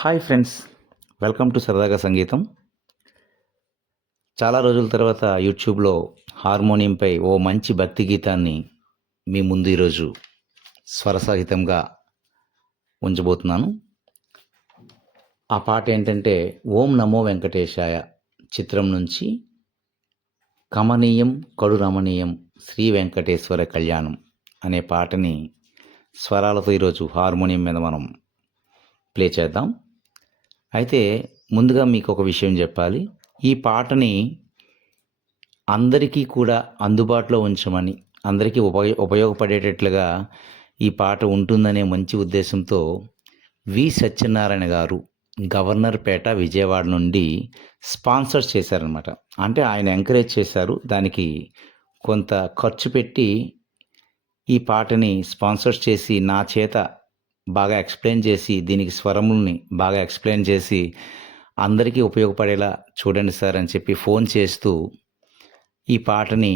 Hi friends, welcome to సరదాగా సంగీతం. చాలా రోజుల తర్వాత యూట్యూబ్లో హార్మోనియంపై ఓ మంచి భక్తి గీతాన్ని మీ ముందు ఈరోజు స్వరసహితంగా ఉంచబోతున్నాను. ఆ పాట ఏంటంటే ఓం నమో వెంకటేశాయ చిత్రం నుంచి కమనీయం కడు రమణీయం శ్రీ వెంకటేశ్వర కళ్యాణం అనే పాటని స్వరాలతో ఈరోజు హార్మోనియం మీద మనం ప్లే చేద్దాం. అయితే ముందుగా మీకు ఒక విషయం చెప్పాలి. ఈ పాటని అందరికీ కూడా అందుబాటులో ఉంచమని, అందరికీ ఉపయోగపడేటట్లుగా ఈ పాట ఉంటుందనే మంచి ఉద్దేశంతో సత్యనారాయణ గారు గవర్నర్పేట విజయవాడ నుండి స్పాన్సర్ చేశారనమాట. అంటే ఆయన ఎంకరేజ్ చేశారు. దానికి కొంత ఖర్చు పెట్టి ఈ పాటని స్పాన్సర్ చేసి నా చేత బాగా ఎక్స్ప్లెయిన్ చేసి దీనికి స్వరముల్ని బాగా ఎక్స్ప్లెయిన్ చేసి అందరికీ ఉపయోగపడేలా చూడండి సార్ అని చెప్పి ఫోన్ చేస్తూ ఈ పాటని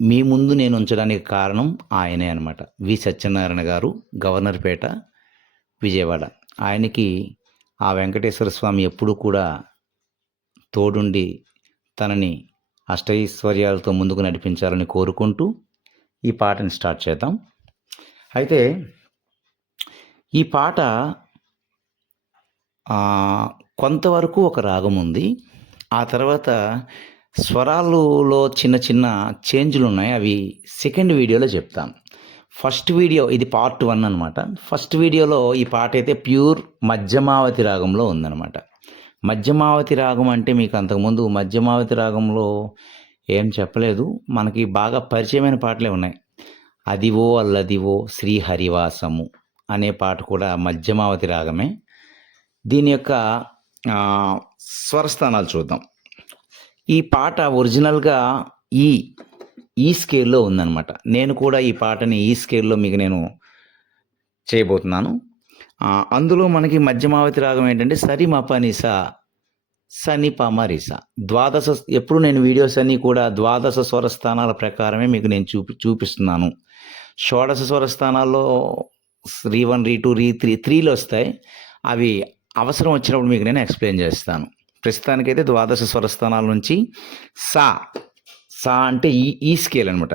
మీ ముందు నేను ఉంచడానికి కారణం ఆయనే అనమాట. సత్యనారాయణ గారు, గవర్నర్పేట విజయవాడ. ఆయనకి ఆ వెంకటేశ్వర స్వామి ఎప్పుడూ కూడా తోడుండి తనని అష్టైశ్వర్యాలతో ముందుకు నడిపించాలని కోరుకుంటూ ఈ పాటని స్టార్ట్ చేద్దాం. అయితే ఈ పాట కొంతవరకు ఒక రాగం ఉంది. ఆ తర్వాత స్వరాలులో చిన్న చిన్న చేంజ్లు ఉన్నాయి. అవి సెకండ్ వీడియోలో చెప్తాను. ఫస్ట్ వీడియో ఇది పార్ట్ 1 అనమాట. ఫస్ట్ వీడియోలో ఈ పాట అయితే ప్యూర్ మధ్యమావతి రాగంలో ఉందన్నమాట. మధ్యమావతి రాగం అంటే మీకు అంతకుముందు మధ్యమావతి రాగంలో ఏం చెప్పలేదు. మనకి బాగా పరిచయమైన పాటలే ఉన్నాయి. అదివో అల్లదివో శ్రీహరివాసము అనే పాట కూడా మధ్యమావతి రాగమే. దీని యొక్క స్వరస్థానాలు చూద్దాం. ఈ పాట ఒరిజినల్గా ఈ స్కేల్లో ఉందన్నమాట. నేను కూడా ఈ పాటని ఈ స్కేల్లో మీకు నేను చేయబోతున్నాను. అందులో మనకి మధ్యమావతి రాగం ఏంటంటే సరి మపనిస సని పమరిస ద్వాదశ. ఎప్పుడు నేను వీడియోస్ అన్నీ కూడా ద్వాదశ స్వరస్థానాల ప్రకారమే మీకు నేను చూపిస్తున్నాను. షోడశ స్వరస్థానాల్లో రీ1 రీ2 రీ3 త్రీలు వస్తాయి. అవి అవసరం వచ్చినప్పుడు మీకు నేను ఎక్స్ప్లెయిన్ చేస్తాను. ప్రస్తుతానికైతే ద్వాదశ స్వరస్థానాల నుంచి సా సా అంటే ఈ స్కేల్ అనమాట.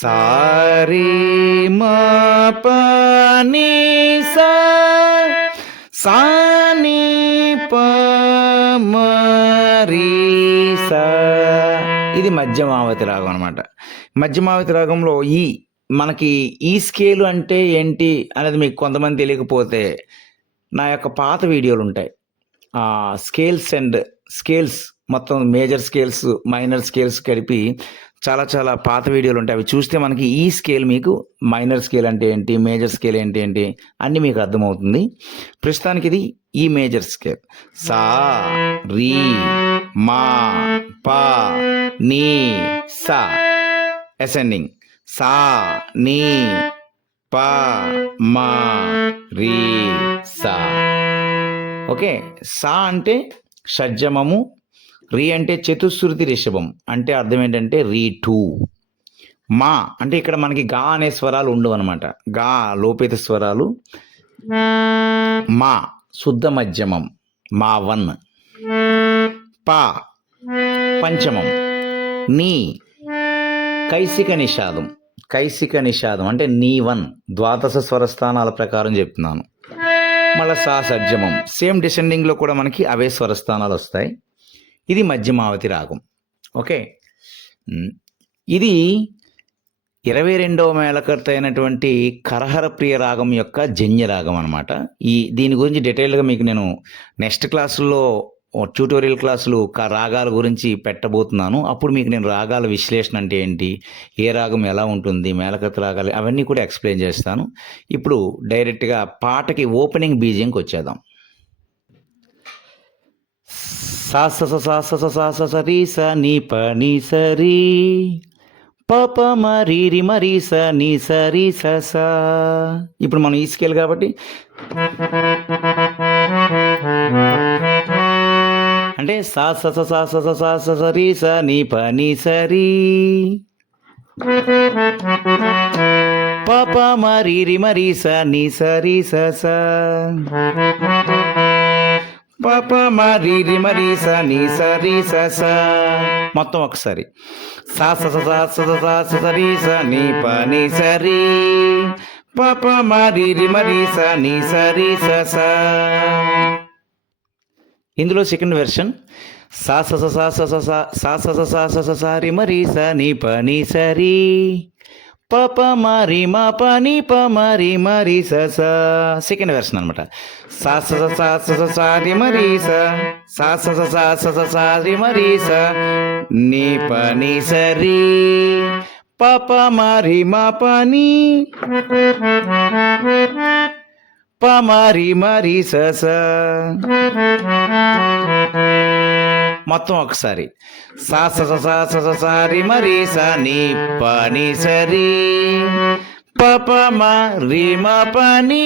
సారీ మా పని సా సాని పమరి సా. ఇది మధ్యమావతి రాగం అనమాట. మధ్యమావతి రాగంలో మనకి ఈ స్కేలు అంటే ఏంటి అనేది మీకు కొంతమంది తెలియకపోతే నా యొక్క పాత వీడియోలు ఉంటాయి. స్కేల్స్ మొత్తం మేజర్ స్కేల్స్ మైనర్ స్కేల్స్ కలిపి చాలా చాలా పాత వీడియోలు ఉంటాయి. అవి చూస్తే మనకి ఈ స్కేల్ మీకు మైనర్ స్కేల్ అంటే ఏంటి, మేజర్ స్కేల్ ఏంటి అన్నీ మీకు అర్థమవుతుంది. ప్రస్తుతానికి ఇది ఈ మేజర్ స్కేల్. సా రీ మా పా నీ సా అసెండింగ్. సా నీ పా మా రీ సా. ఓకే. సా అంటే షడ్జమము, రీ అంటే చతుశ్రుతి రిషభం, అంటే అర్థం ఏంటంటే రీ2. మా అంటే ఇక్కడ మనకి గా అనే స్వరాలు ఉండవు అనమాట. గా లోపిత స్వరాలు. మా శుద్ధ మధ్యమం మా 1. పా పంచమం. నీ కైసిక నిషాదం అంటే నీ 1. ద్వాదశ స్వరస్థానాల ప్రకారం చెప్తున్నాను. మళ్ళీ సా సజ్జమం. సేమ్ డిసెండింగ్లో కూడా మనకి అవే స్వరస్థానాలు వస్తాయి. ఇది మధ్యమావతి రాగం. ఓకే. ఇది 22వ మేళకర్త అయినటువంటి కరహర ప్రియ రాగం యొక్క జన్య రాగం అనమాట. దీని గురించి డీటెయిల్గా మీకు నేను నెక్స్ట్ క్లాసుల్లో ట్యూటోరియల్ క్లాసులు రాగాల గురించి పెట్టబోతున్నాను. అప్పుడు మీకు నేను రాగాల విశ్లేషణ అంటే ఏంటి, ఏ రాగం ఎలా ఉంటుంది, మేళకర్త రాగాలు అవన్నీ కూడా ఎక్స్ప్లెయిన్ చేస్తాను. ఇప్పుడు డైరెక్ట్గా పాటకి ఓపెనింగ్ బీజియంకి వచ్చేద్దాం. సా స స సా స స సా స స రీ స నీ ప నీ స రీ ప ప మ రీ రి మ రీ స నీ స రీ స స. ఇప్పుడు మనం ఈ స్కేల్ కాబట్టి అంటే సా స స సా స స సా స స రీ స నీ ప నీ స రీ ప ప మ రీ రి మ రీ స నీ స రీ స స. పప మరి రి మరి స ని స రి స స. మొత్తం ఒకసారి సా స స సా స స సా స స రి స ని ప ని స రి పప మరి రి మరి స ని స రి స స. ఇందులో సెకండ్ వెర్షన్ సా స స సా స స సా సా స స సా స స సా రి మరి స ని ప ని స రి పప మరి మా ప ని ప మరి మరి స స. సెకండ్ వెర్షన్ అనమాట. సా స స సా స స సా రి మరి స సా స స సా స స సా రి మరి స ని ప ని స రి పప మరి మా ప ని ప మరి మరి స స. మొత్తం ఒకసారి సా స స సా స స సా రి మరి స ని ప ని స రి పప మరి మా ప ని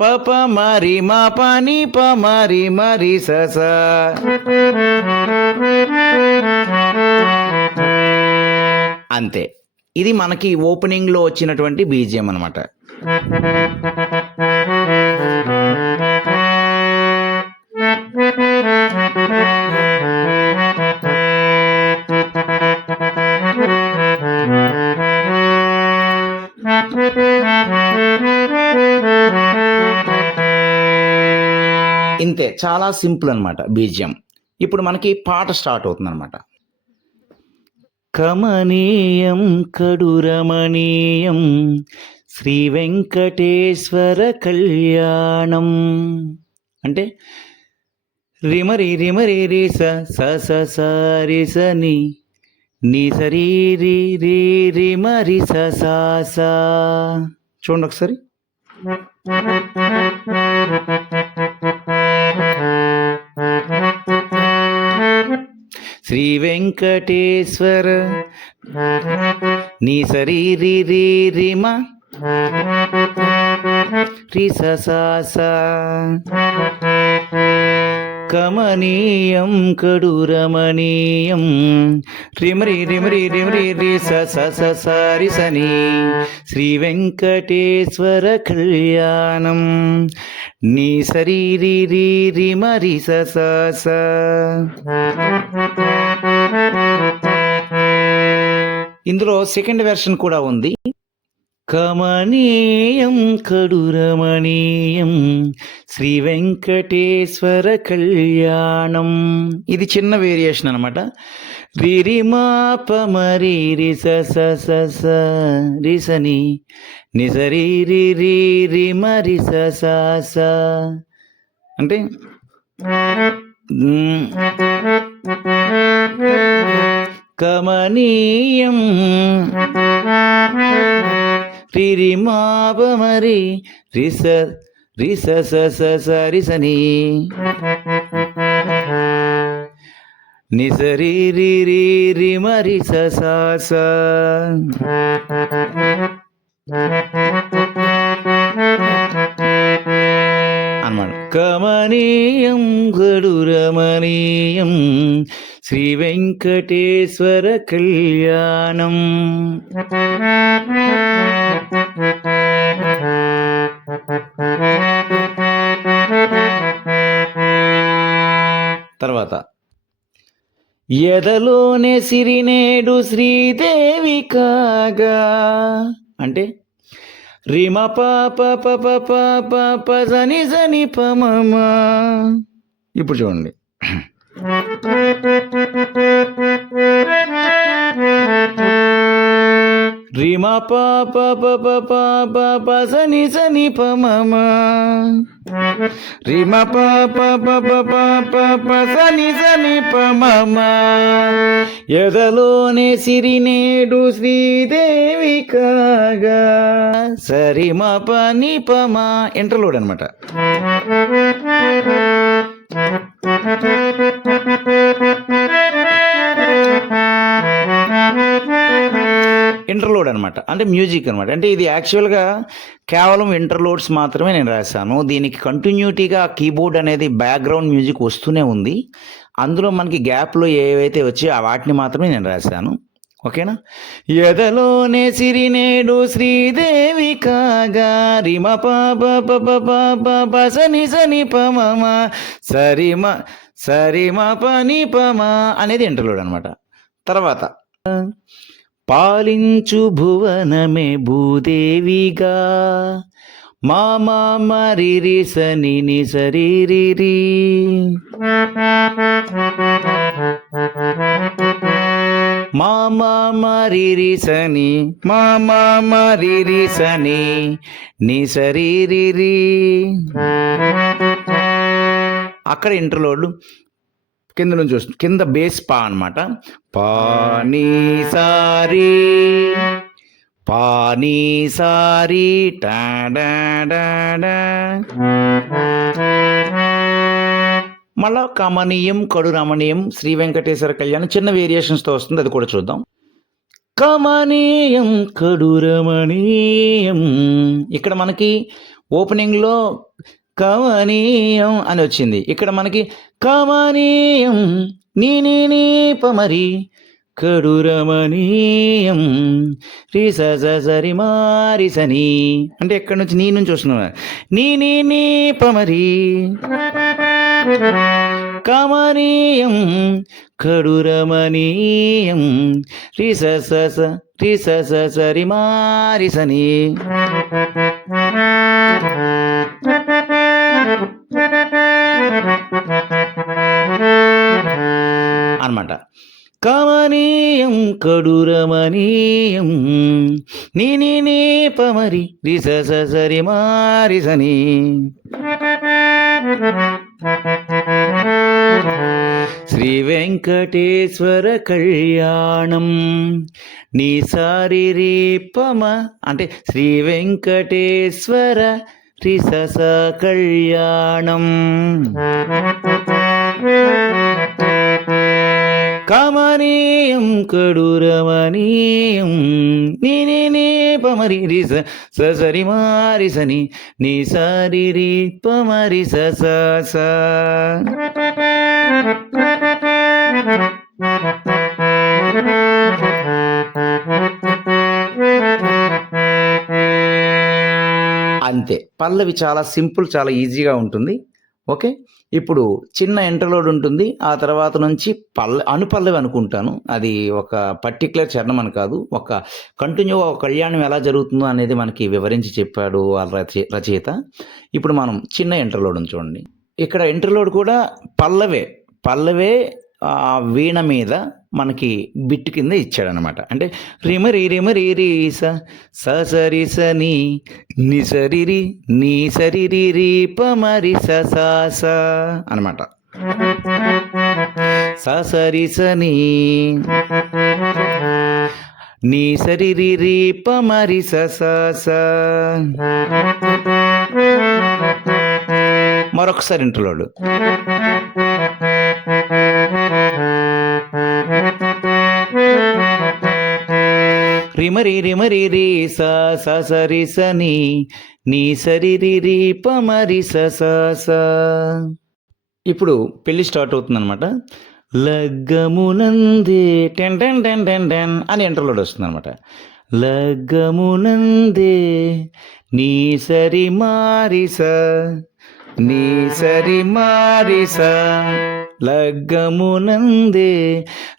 పప మరి మా ప ని ప మరి మరి స స. అంతే. ఇది మనకి ఓపెనింగ్లో వచ్చినటువంటి బీజిఎం అనమాట. ఇంతే, చాలా సింపుల్ అనమాట బీజిఎం. ఇప్పుడు మనకి పాట స్టార్ట్ అవుతుంది అనమాట. కమనీయం కడురమణీయం శ్రీ వెంకటేశ్వర కళ్యాణం అంటే రిమరి రిమరి రి స స స స రి స ని ని స రి రి రి రి మరి స స స. చూడండి ఒకసారి. శ్రీ వెంకటేశ్వర ని స రి రి రి రి మ రి స స స. కమనీయం కడురమణీయం రిమరి రిమరి రిమరి రి స స స స రి స ని శ్రీ వెంకటేశ్వర కళ్యాణం ని స రి రి రి రి మరి స స స. ఇందులో సెకండ్ వెర్షన్ కూడా ఉంది. కమనీయం కడురమణీయం శ్రీ వెంకటేశ్వర కళ్యాణం. ఇది చిన్న వేరియేషన్ అనమాట. రి రి మా ప మరి రి స స స స రి స ని ని స రి రి రి రి మరి స స స. అంటే కమనీయం రి రి మా ప మరి రి స స స స రి స ని ని స రి రి రి రి మరి స స స. అన్నమాట. కమనీయం గడురమణీయం శ్రీ వెంకటేశ్వర కళ్యాణం. తర్వాత ఎదలోనే సిరినేడు శ్రీదేవి కాగా అంటే రిమ పాప పప పాప పని సని పమమ. ఇప్పుడు చూడండి. రిమ పాప పప పాప పని సని పమమ రిమ పాప పప పాప పని సని పమమ. ఎదలోనే సిరినేడు శ్రీదేవి కాగా సరి మ పని పమ. ఇంటర్లూడ్ అనమాట. ఇంటర్లోడ్ అనమాట. అంటే మ్యూజిక్ అనమాట. అంటే ఇది యాక్చువల్గా కేవలం ఇంటర్లోడ్స్ మాత్రమే నేను రాశాను. దీనికి కంటిన్యూటీగా కీబోర్డ్ అనేది బ్యాక్గ్రౌండ్ మ్యూజిక్ వస్తూనే ఉంది. అందులో మనకి గ్యాప్లో ఏవైతే వచ్చాయో వాటిని మాత్రమే నేను రాశాను. ఓకేనా? ఎదలోనే సిరినేడు శ్రీదేవి కాగా రిమ పాప పప పాప పసని సని పమమ సరిమ సరిమ పని పమ అనేది ఇంటర్లూడ్ అనమాట. తర్వాత పాలించు భువనమే భూదేవిగా మామా మరిరి సని ని సరిరిరి మామా మరిరి సని మామా మరిరి సని ని సరిరిరి. అక్కడ ఇంటర్లోడ్లు కింద నుంచి వస్తుంది, కింద బేస్ పా అనమాట. పానీ సారీ పానీ సారీ మళ్ళా కమనీయం కడు రమణీయం శ్రీ వెంకటేశ్వర కళ్యాణం చిన్న వేరియేషన్స్తో వస్తుంది, అది కూడా చూద్దాం. కమనీయం కడు రమణీయం, ఇక్కడ మనకి ఓపెనింగ్లో కమనీయం అని వచ్చింది, ఇక్కడ మనకి కమనీయం నీ పమరి కడు రమణీయం రి సరి మారి సని అంటే ఎక్కడి నుంచి నీ నుంచి వస్తున్నా నీ పమరి కమనీయం కడు రమణీయం రి సరి మారి సని. అనమాట. కమనీయం కడు రమణీయం నీ పమరి రి సరి మారి సని. శ్రీ వెంకటేశ్వర కళ్యాణం నీ సారి రే పమ అంటే శ్రీ వెంకటేశ్వర రి కళ్యాణం. కమనీయం కడు రమణీయం నీ పమరి రి సరి మారి సని నీ సారి రి పమరి స. అంతే, పల్లవి చాలా సింపుల్, చాలా ఈజీగా ఉంటుంది. ఓకే, ఇప్పుడు చిన్న ఇంటర్లోడ్ ఉంటుంది, ఆ తర్వాత నుంచి అనుపల్లవి అనుకుంటాను. అది ఒక పర్టికులర్ చరణం అని కాదు, ఒక కంటిన్యూ ఒక కళ్యాణం ఎలా జరుగుతుందో అనేది మనకి వివరించి చెప్పాడు వాళ్ళ రచయిత. ఇప్పుడు మనం చిన్న ఇంటర్లోడ్ చూడండి. ఇక్కడ ఇంటర్లోడ్ కూడా పల్లవే వీణ మీద మనకి బిట్ కింద ఇచ్చాడనమాట. అంటే రిమరి సరి సని ని సరిరి నీ సరిరి రి పమరి స అనమాట. సరి సని నీ సరిరి రి పమరి స. మరొకసారి ఇంటర్లోడ్. రిమరి రి సరి సని నీ సరిరి రి పమరి స. ఇప్పుడు పెళ్ళి స్టార్ట్ అవుతుంది అనమాట. లగ్గమునందే ten ten ten ten ten అని ఇంటర్లోడ్ వస్తుంది అనమాట. లగ్గమునందే నీ సరి మారి స నీ సరి మారి స లగ్గమునందే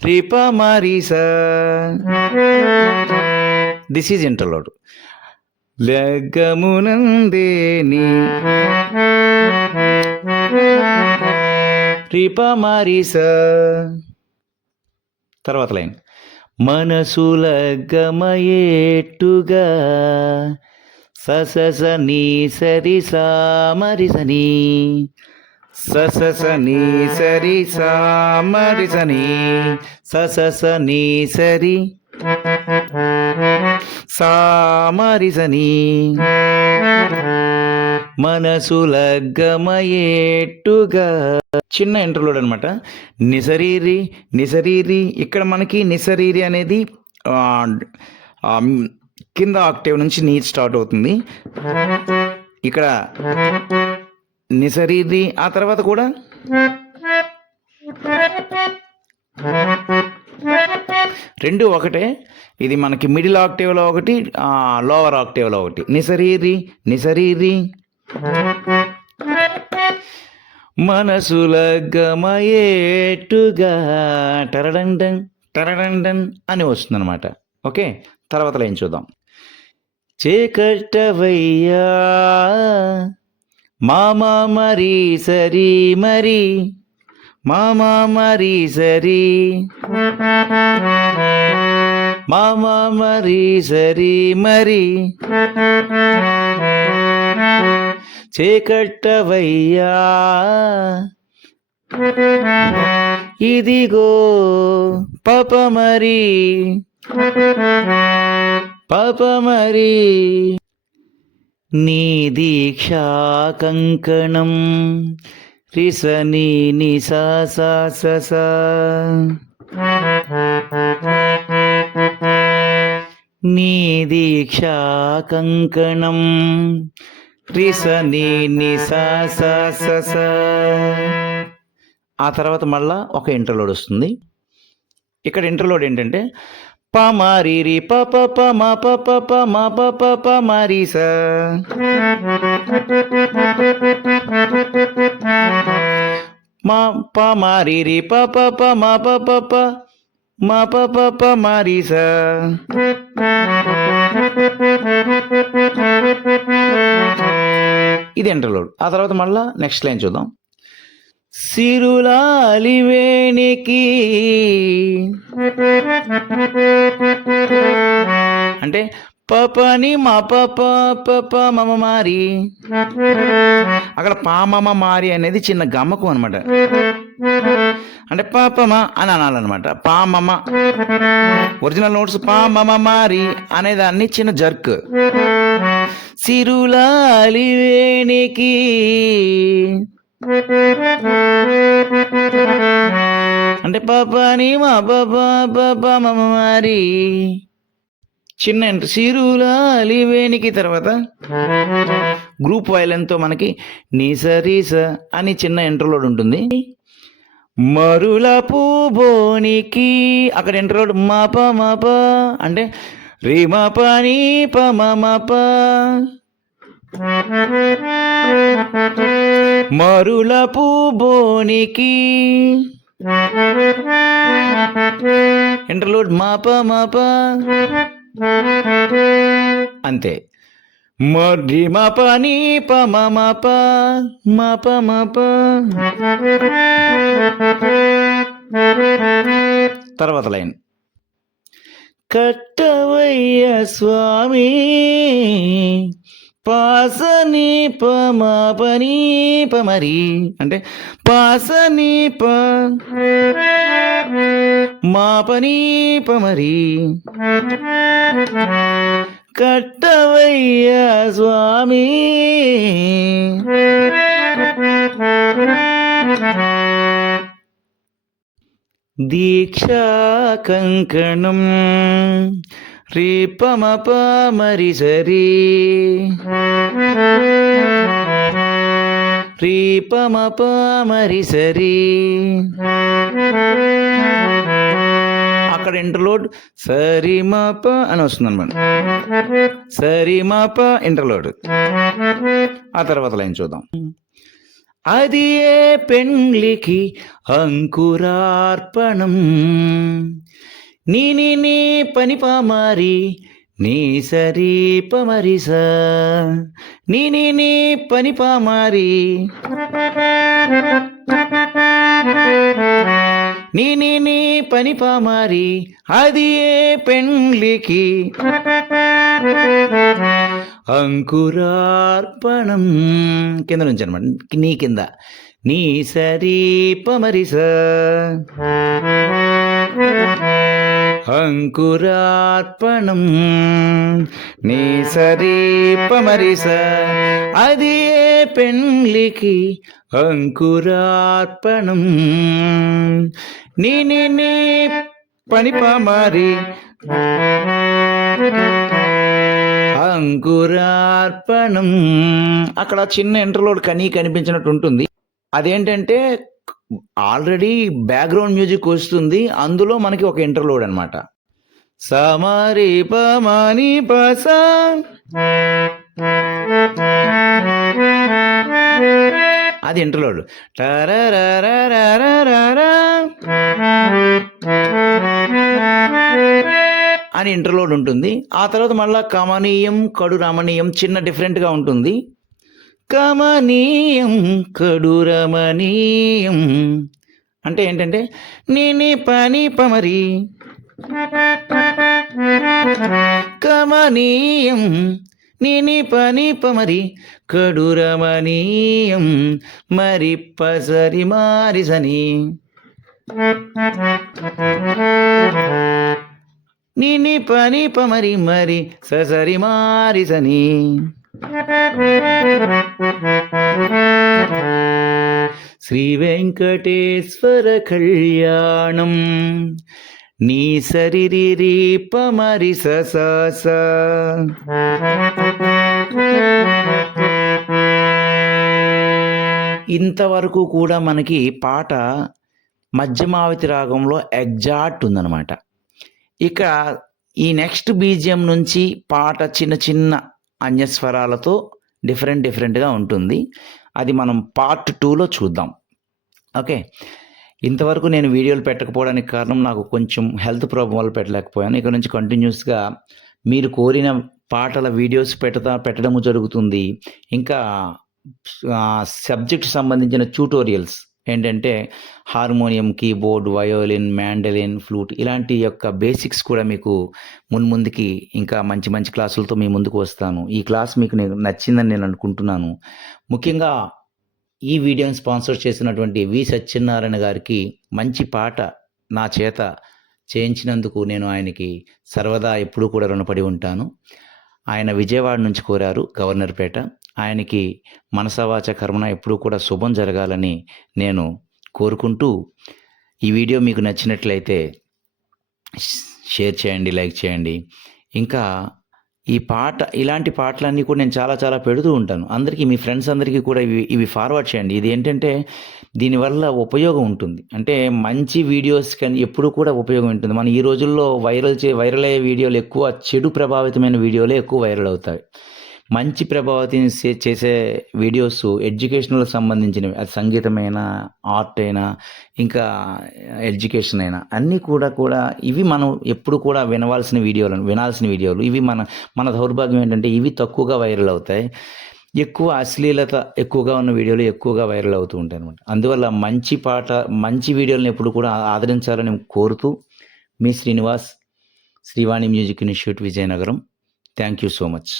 రిప మారి స. This is interlude. లగ్గమునందే నీ రిప మారి స. తర్వాత లైన్. మనసు లగ్గమయేట్టుగా స నీ సరి సా మరి సని స నీ సరి సా మరి సని స నీ సరి సా మరి సని. మనసు లగ్గమయేట్టుగా చిన్న ఇంటర్లోడ్ అనమాట. నిసరీరి ఇక్కడ మనకి నిసరీరి అనేది కింద ఆక్టేవ్ నుంచి నీ స్టార్ట్ అవుతుంది. ఇక్కడ నిసరీరి, ఆ తర్వాత కూడా రెండు ఒకటే. ఇది మనకి మిడిల్ ఆక్టేవ్లో ఒకటి, లోవర్ ఆక్టేవ్లో ఒకటి. నిసరీరి నిసరీరి. మనసుల గమయేట్టుగా టరడండన్ టరడండన్ అని వస్తుందన్నమాట. ఓకే, తర్వాత లైన్ చూద్దాం. చేకట్టవయ్యా మామా మరి సరి మరి, మామా మరి సరి, మామా మరి సరి మరి, చేకట్టవయ్యా ఇదిగో పాప మరి, పాప మరి, నీ దీక్షా కంకణం రిసని నిసా సా సా సా, నీ దీక్షా కంకణం రిసని నిసా సా సా సా. ఆ తర్వాత మళ్ళా ఒక ఇంటర్లోడ్ వస్తుంది. ఇక్కడ ఇంటర్లోడ్ ఏంటంటే ప మారి రి ప ప ప మా ప ప ప మా ప ప ప మారి స, మా ప మారి రి ప ప ప మా ప ప ప మా ప ప ప మారి స. ఇది ఇంటర్లోడ్. ఆ తర్వాత మళ్ళా నెక్స్ట్ లైన్ చూద్దాం. సిరులాలివేణికి అంటే పని మా ప మమ మారి, అక్కడ పామమ మారి అనేది చిన్న గమ్మకం అనమాట. అంటే పాపమ అని అనాలన్నమాట. పామమ ఒరిజినల్ నోట్స్ పామమ మారి అనేదాన్ని చిన్న జర్క్. సిరులాలివేణికి అంటే పాపని మా పాప మమ మారి చిన్న ఎంట్రీ. సిరులాలివేణికి తర్వాత గ్రూప్ వైలెన్తో మనకి నీసరీస అని చిన్న ఇంటర్లోడ్ ఉంటుంది. మరుల పూబోనికి అక్కడ ఇంటర్లోడ్ మాప మాప అంటే రీ మాప నీ ప మమ ప, మరుల పూబోనికి ఇంటర్లోడ్ మాప మాప అంతే. మరి మాప నీ ప మమ ప మాప మాప. తర్వాత లైన్ కట్టవయ్య స్వామి పాసని ప మా పని ప మరి అంటే పాసని ప మా పని ప మరి, కట్టవయ్య స్వామి దీక్షా కంకణం రీపమప మరి సరి, రీపమప మరి సరి. అక్కడ ఇంటర్లోడ్ సరిమప అని వస్తుంది అనమాట. సరిమప ఇంటర్లోడ్. ఆ తర్వాత లైన్ చూద్దాం. అది ఏ పెండ్లికి అంకురార్పణం, నీ పని పామారి నీ సరి పమరిస, నీ పని పామారి నీ పని పామారి అది ఏ పెండ్లికి అంకురార్పణం. కింద నుంచి అనమాట, నీ కింద నీ సరి పమరిస, అంకురార్పణం నీ సరి పమరిస అది ఏ పెండ్లికి అంకురార్పణం, నీ పని పామారి అంకురార్పణం. అక్కడ చిన్న ఇంటర్లోడ్ కనిపించినట్టు ఉంటుంది. అదేంటంటే ఆల్రెడీ బ్యాక్గ్రౌండ్ మ్యూజిక్ వస్తుంది, అందులో మనకి ఒక ఇంటర్లోడ్ అనమాట. సమరి పమని పస. అది ఇంటర్లోడ్. అని ఇంటర్లోడ్ ఉంటుంది. ఆ తర్వాత మళ్ళా కమనీయం కడు రమణీయం చిన్న డిఫరెంట్గా ఉంటుంది. కమనీయం కడు రమణీయం అంటే ఏంటంటే నీ పని పమరి కమనీయం నీ పని పమరి కడు రమణీయం మరి పసరి మారిసని నీ పని పమరి మరి ససరి మారిసని. శ్రీ వెంకటేశ్వర కళ్యాణం నీ సరిరి పమరి సస. ఇంతవరకు కూడా మనకి పాట మధ్యమావతి రాగంలో ఎగ్జాక్ట్ ఉందన్నమాట. ఇక ఈ నెక్స్ట్ బీజిఎం నుంచి పాట చిన్న చిన్న అన్యస్వరాలతో డిఫరెంట్గా ఉంటుంది. అది మనం పార్ట్ 2లో చూద్దాం. ఓకే, ఇంతవరకు నేను వీడియోలు పెట్టకపోవడానికి కారణం నాకు కొంచెం హెల్త్ ప్రాబ్లం వల్ల పెట్టలేకపోయాను. ఇక నుంచి కంటిన్యూస్గా మీరు కోరిన పాటల వీడియోస్ పెట్టడము జరుగుతుంది. ఇంకా సబ్జెక్ట్ సంబంధించిన ట్యూటోరియల్స్ ఏంటంటే harmonium, keyboard, violin, mandolin, flute ఇలాంటి యొక్క బేసిక్స్ కూడా మీకు ముందుకి ఇంకా మంచి మంచి క్లాసులతో మీ ముందుకు వస్తాను. ఈ క్లాస్ మీకు నచ్చిందని నేను అనుకుంటున్నాను. ముఖ్యంగా ఈ వీడియోని స్పాన్సర్ చేసినటువంటి వి సత్యనారాయణ గారికి మంచి పాట నా చేత చేయించినందుకు నేను ఆయనకి సర్వదా ఎప్పుడూ కూడా రుణపడి ఉంటాను. ఆయన విజయవాడ నుంచి కోరారు, గవర్నర్పేట. ఆయనకి మనసవాచ కర్మణ ఎప్పుడూ కూడా శుభం జరగాలని నేను కోరుకుంటూ, ఈ వీడియో మీకు నచ్చినట్లయితే షేర్ చేయండి, లైక్ చేయండి. ఇంకా ఈ పాట ఇలాంటి పాటలన్నీ కూడా నేను చాలా పెడుతూ ఉంటాను. అందరికీ, మీ ఫ్రెండ్స్ అందరికీ కూడా ఇవి ఫార్వర్డ్ చేయండి. ఇది ఏంటంటే దీనివల్ల ఉపయోగం ఉంటుంది. అంటే మంచి వీడియోస్ కానీ ఎప్పుడు కూడా ఉపయోగం ఉంటుంది. మన ఈ రోజుల్లో వైరల్ అయ్యే వీడియోలు ఎక్కువ చెడు ప్రభావితమైన వీడియోలే ఎక్కువ వైరల్ అవుతాయి. మంచి ప్రభావితం చేసే వీడియోస్ ఎడ్యుకేషనల్ సంబంధించినవి, అది సంగీతమైనా, ఆర్ట్ అయినా, ఇంకా ఎడ్యుకేషన్ అయినా అన్నీ కూడా ఇవి మనం ఎప్పుడు కూడా వినాల్సిన వీడియోలు. ఇవి మన దౌర్భాగ్యం ఏంటంటే ఇవి తక్కువగా వైరల్ అవుతాయి. ఎక్కువ అశ్లీలత ఎక్కువగా ఉన్న వీడియోలు ఎక్కువగా వైరల్ అవుతూ ఉంటాయి అనమాట. అందువల్ల మంచి వీడియోలను ఎప్పుడు కూడా ఆదరించాలని కోరుతూ, మీ Srinivas, Srivani music institute, Vizianagaram. Thank you so much.